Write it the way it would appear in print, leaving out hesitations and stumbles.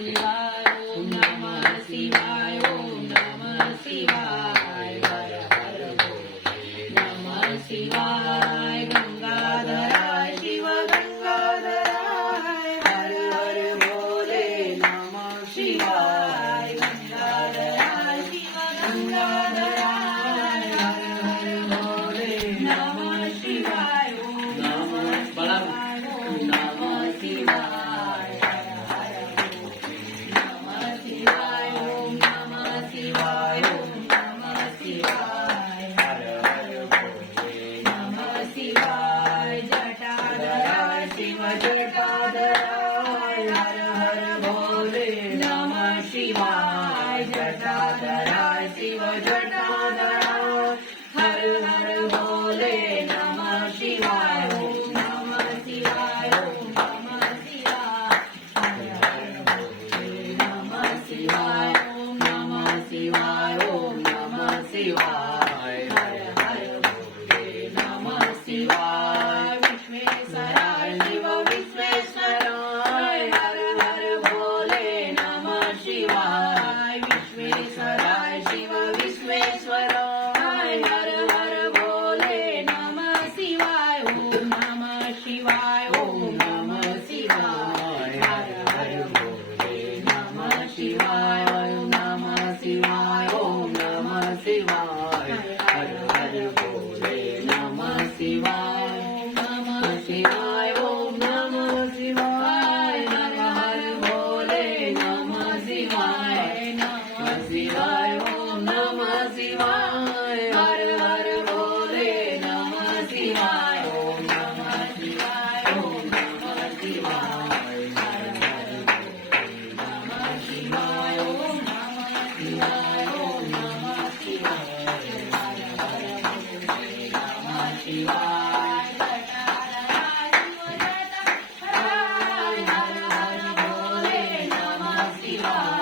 शिवाय ओम नमः शिवाय ओम नमः शिवाय हर हर भोले नमः शिवाय गंगाधराय शिव गंगाधराय हर हर भोले नमः शिवाय गंगाधराय शिव गंगाधराय हर हर भोले नमः शिवाय ओम नमः शिवाय ओम नमः शिवाय हर हर भोले नमः शिवाय ओम नमः शिवाय ओम नमः शिवाय हर हर भोले नमः शिवाय जटाधराय शिव जटाधराय हर हर भोले नमः शिवाय जटाधराय शिव जटाधराय हर हर भोले नमः शिवाय ओम नमः शिवाय ओम नमः शिवाय हर हर भोले नमः शिवाय ओम नमः शिवाय ओम नमः शिवाय हर हर भोले नमः शिवाय विश्वेश्वराय शिव विश्वेश्वराय हर हर भोले नमः शिवाय विश्वेश्वराय शिव विश्वेश्वराय हर हर भोले नमः शिवाय ओम नमः शिवाय ओम नमः शिवाय हर हर भोले नमः शिवाय ओम नमः शिवाय ओम नमः शिवाय हर हर भोले नमः शिवाय ओम नमः शिवाय ओम नमः शिवाय हर हर भोले नमः शिवाय नमः शिवाय ओम नमः शिवाय हर हर भोले नमः शिवाय ओम नमः शिवाय ओम नमः शिवाय हर हर भोले नमः शिवाय ओम नमः शिवाय